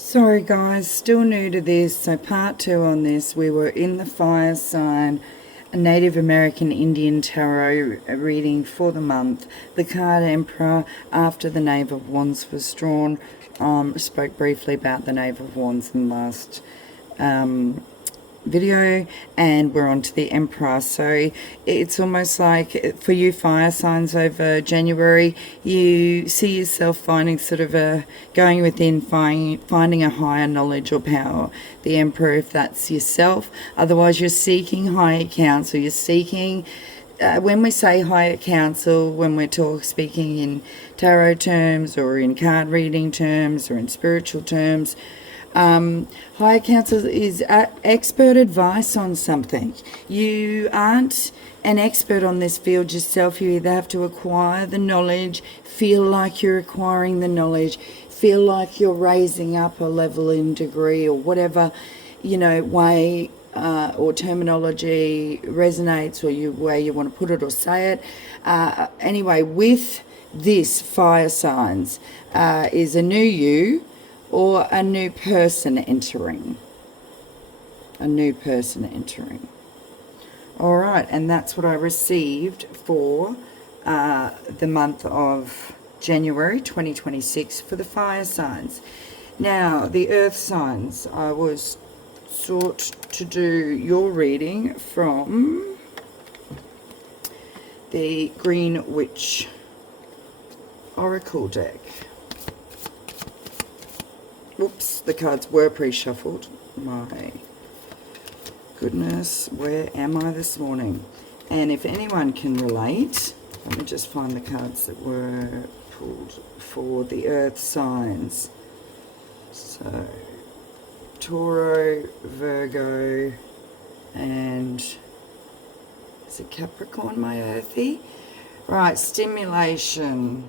Sorry guys, still new to this, so part 2 on this. We were in the fire sign, a Native American Indian tarot reading for the month. The card Emperor after the Knave of Wands was drawn. Spoke briefly about the Knave of Wands in the last video, and we're on to the Emperor. So it's almost like for you fire signs over January, you see yourself finding sort of going within, finding a higher knowledge or power. The Emperor, if that's yourself. Otherwise you're seeking higher counsel. You're seeking when we say higher counsel, when we're speaking in tarot terms or in card reading terms or in spiritual terms, higher counsel is expert advice on something. You aren't an expert on this field yourself. You either have to acquire the knowledge, feel like you're acquiring the knowledge, feel like you're raising up a level in degree or whatever, way or terminology resonates, or way you want to put it or say it. Anyway, with this fire signs is a new you, or a new person entering. A new person entering. All right, and that's what I received for the month of January 2026 for the fire signs. Now, the earth signs, I was sought to do your reading from the Green Witch Oracle deck. Oops, the cards were pre-shuffled. My goodness, where am I this morning? And if anyone can relate, let me just find the cards that were pulled for the earth signs. So, Taureau, Virgo, and is it Capricorn, my earthy? Right, stimulation.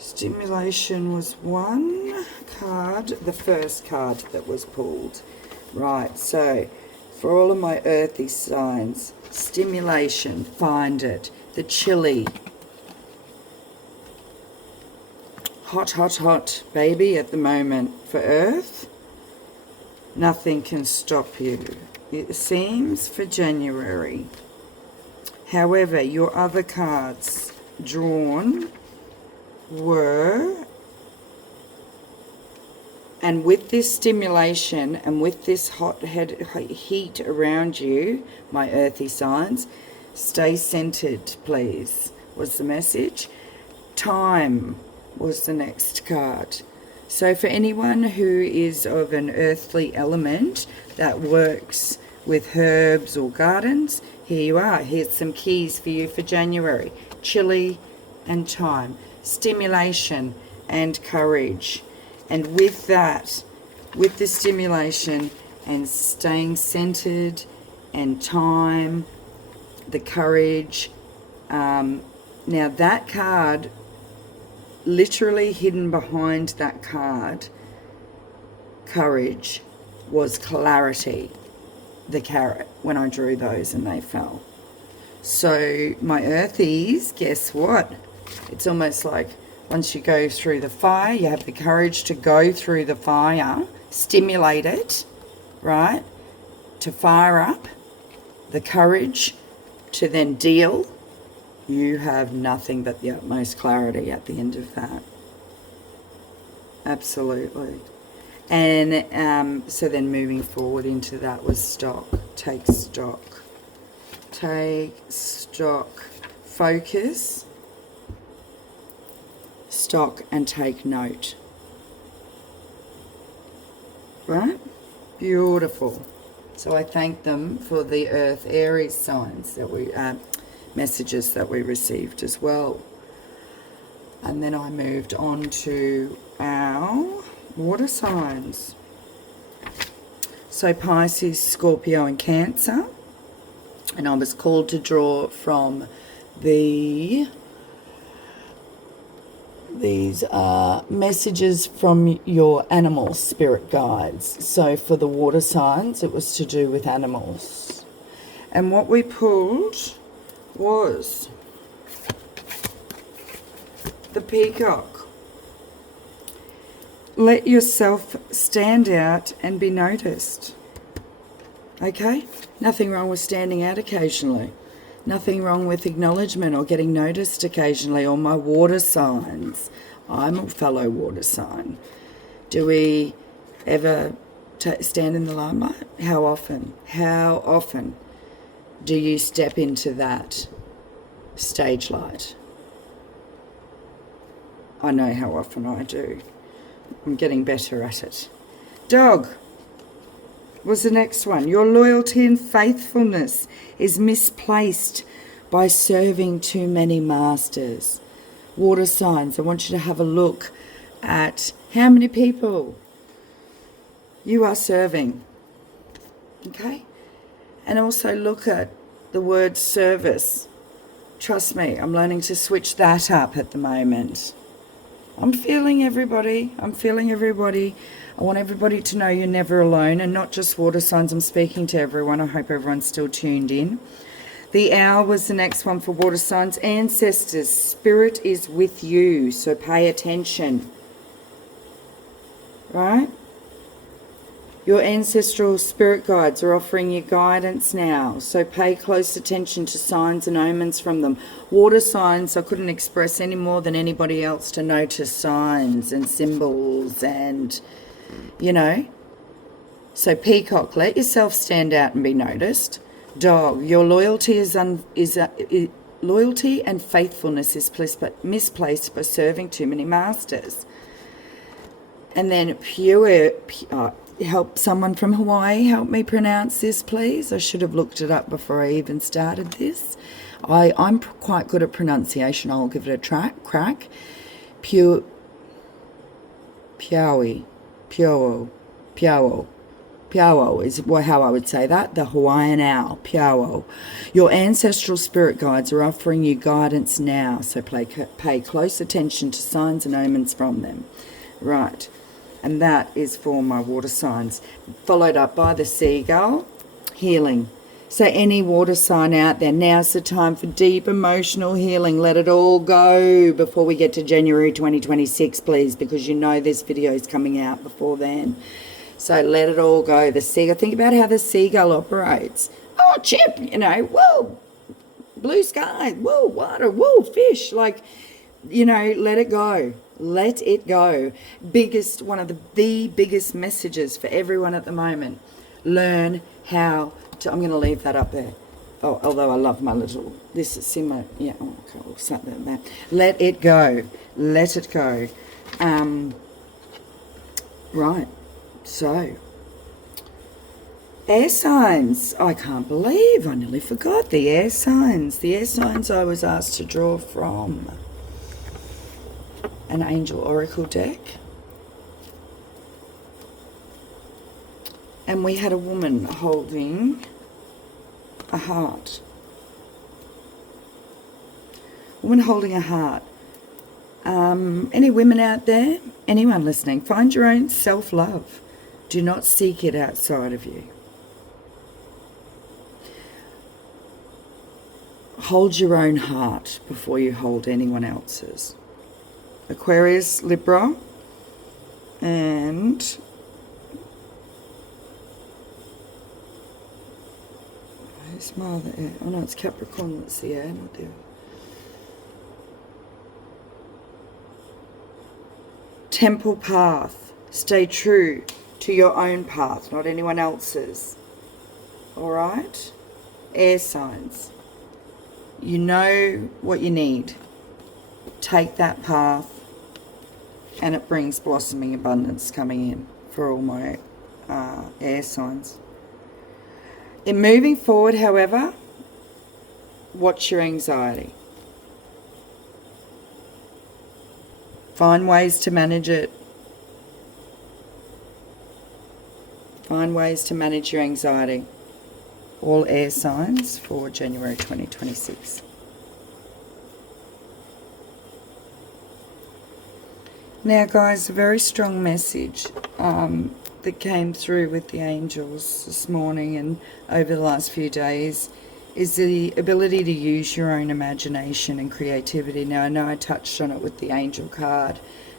Stimulation was one card, the first card that was pulled. Right, so for all of my earthy signs, stimulation, find it. The chilly. Hot, hot, hot, baby, at the moment. For earth, nothing can stop you. It seems for January. However, your other cards drawn were, and with this stimulation and with this heat around you, my earthy signs, stay centered, please, was the message. Time was the next card. So for anyone who is of an earthly element that works with herbs or gardens, here you are. Here's some keys for you for January. Chilly and time. Stimulation and courage. And with that, with the stimulation and staying centered and time, the courage, now that card, literally hidden behind that card, courage, was clarity, the carrot, when I drew those and they fell. So my earthies, guess what? It's almost like once you go through the fire, you have the courage to go through the fire, stimulate it, right? To fire up, the courage to then deal. You have nothing but the utmost clarity at the end of that. Absolutely. And so then moving forward into that was stock. Take stock. Take stock. Focus. Stock and take note. Right? Beautiful. So I thank them for the Earth Aries signs that we messages that we received as well. And then I moved on to our water signs. So Pisces, Scorpio and Cancer. And I was called to draw from these are messages from your animal spirit guides. So for the water signs, it was to do with animals. And what we pulled was the peacock. let yourself stand out and be noticed. Okay? Nothing wrong with standing out occasionally. Nothing wrong with acknowledgement or getting noticed occasionally. Or my water signs. I'm a fellow water sign. Do we ever stand in the limelight? How often? How often do you step into that stage light? I know how often I do. I'm getting better at it. Dog was the next one. Your loyalty and faithfulness is misplaced by serving too many masters. Water signs, I want you to have a look at how many people you are serving. Okay? And also look at the word service. Trust me, I'm learning to switch that up at the moment. I'm feeling everybody. I want everybody to know you're never alone, and not just water signs. I'm speaking to everyone. I hope everyone's still tuned in. The owl was the next one for water signs. Ancestors, spirit is with you, so pay attention. Right? Your ancestral spirit guides are offering you guidance now, so pay close attention to signs and omens from them. Water signs, I couldn't express any more than anybody else to notice signs and symbols and, you know. So peacock, let yourself stand out and be noticed. Dog, your loyalty loyalty and faithfulness is misplaced by serving too many masters. And then pure, help someone from Hawaii help me pronounce this, please. I should have looked it up before I even started this. I'm quite good at pronunciation. I'll give it a crack. Piauo. Piauo is how I would say that, the Hawaiian owl, Piauo. Your ancestral spirit guides are offering you guidance now, so pay close attention to signs and omens from them. Right, and that is for my water signs. Followed up by the seagull, healing. So any water sign out there, now's the time for deep emotional healing. Let it all go before we get to January 2026, please, because you know this video is coming out before then. So let it all go. The seagull, think about how the seagull operates. Oh, Chip, whoa, blue sky, whoa, water, whoa, fish. Like, let it go. Let it go. One of the biggest messages for everyone at the moment. Learn how to, I'm going to leave that up there. Oh, although I love my little, this is similar. Yeah, okay, we'll set that there. Let it go. Let it go. Right. So, air signs. I can't believe I nearly forgot the air signs. The air signs I was asked to draw from an angel oracle deck. And we had a woman holding a heart. Woman holding a heart. Any women out there? Anyone listening? Find your own self-love. Do not seek it outside of you. Hold your own heart before you hold anyone else's. Aquarius, Libra, and who's my other air? Oh no, it's Capricorn. That's the air, not the Temple path. Stay true to your own path, not anyone else's. All right? Air signs. You know what you need. Take that path, and it brings blossoming abundance coming in for all my air signs. In moving forward, however, watch your anxiety. Find ways to manage it. Find ways to manage your anxiety. All air signs for January 2026. Now, guys, a very strong message that came through with the angels this morning and over the last few days is the ability to use your own imagination and creativity. Now, I know I touched on it with the angel card,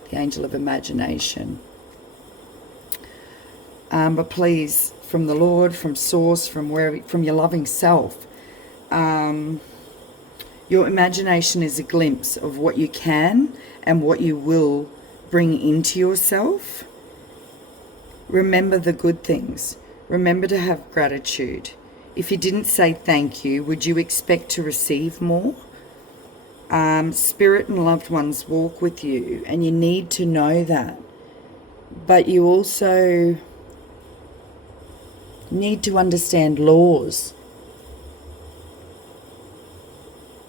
the angel of imagination. But please, from the Lord, from Source, from your loving self, your imagination is a glimpse of what you can and what you will bring into yourself. Remember the good things. Remember to have gratitude. If you didn't say thank you, would you expect to receive more? Spirit and loved ones walk with you, and you need to know that. But you also need to understand laws.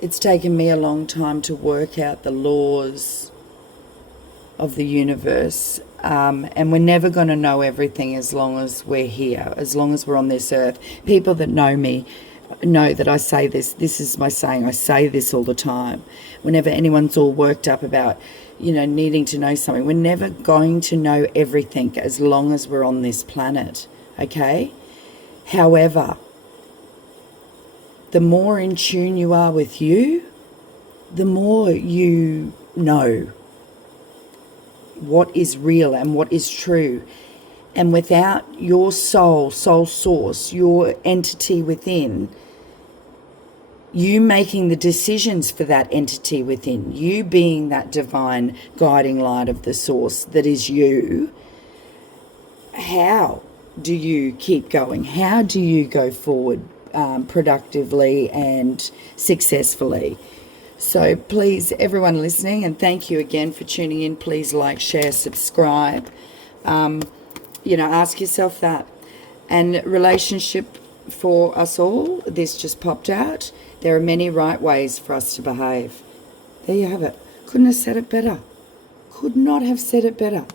It's taken me a long time to work out the laws of the universe, and we're never going to know everything as long as we're here, as long as we're on this earth. People that know me know that I say this is my saying, I say this all the time. Whenever anyone's all worked up about, needing to know something, we're never going to know everything as long as we're on this planet, okay? However, the more in tune you are with you, the more you know what is real and what is true. And without your soul source, your entity within, you making the decisions for that entity within, you being that divine guiding light of the source that is you, how do you keep going? How do you go forward productively and successfully? So please, everyone listening, and thank you again for tuning in, please like, share, subscribe. Ask yourself that. And relationship for us all, this just popped out. There are many right ways for us to behave. There you have it. Couldn't have said it better. Could not have said it better.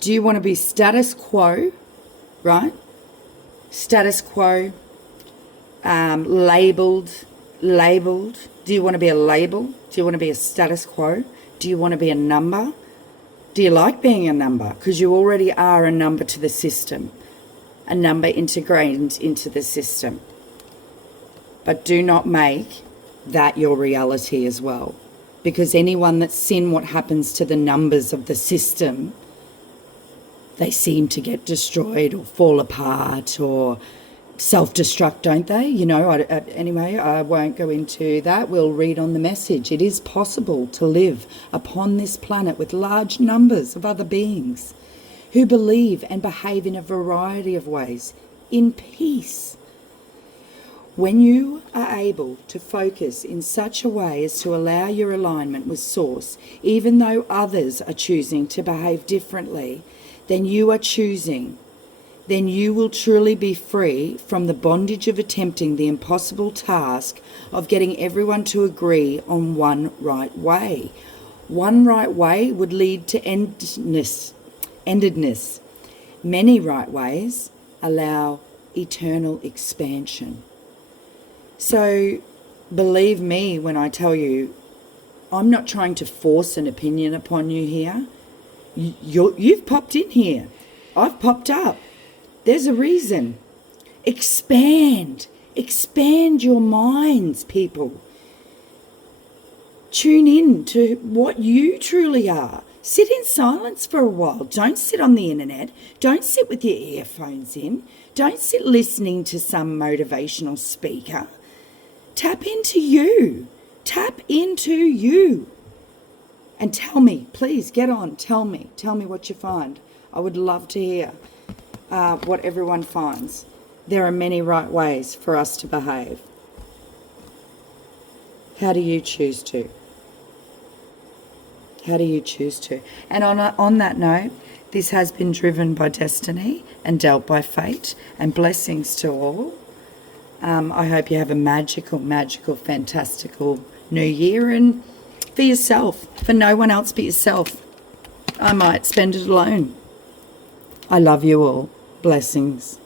Do you want to be status quo, right? Status quo, labelled. Do you want to be a label? Do you want to be a status quo? Do you want to be a number? Do you like being a number? Because you already are a number to the system. A number integrated into the system. But do not make that your reality as well. Because anyone that's seen what happens to the numbers of the system, they seem to get destroyed or fall apart or self-destruct, don't they? Anyway, I won't go into that. We'll read on the message. It is possible to live upon this planet with large numbers of other beings who believe and behave in a variety of ways in peace. When you are able to focus in such a way as to allow your alignment with Source, even though others are choosing to behave differently than you are choosing, then you will truly be free from the bondage of attempting the impossible task of getting everyone to agree on one right way. One right way would lead to endedness. Many right ways allow eternal expansion. So believe me when I tell you, I'm not trying to force an opinion upon you here. You've popped in here. I've popped up. There's a reason. Expand your minds, people. Tune in to what you truly are. Sit in silence for a while. Don't sit on the internet. Don't sit with your earphones in. Don't sit listening to some motivational speaker. Tap into you. Tap into you. And tell me, please get on. Tell me what you find. I would love to hear what everyone finds. There are many right ways for us to behave. How do you choose to? How do you choose to? And on that note, this has been driven by destiny and dealt by fate, and blessings to all. I hope you have a magical, fantastical new year, and for yourself, for no one else but yourself. I might spend it alone. I love you all. Blessings.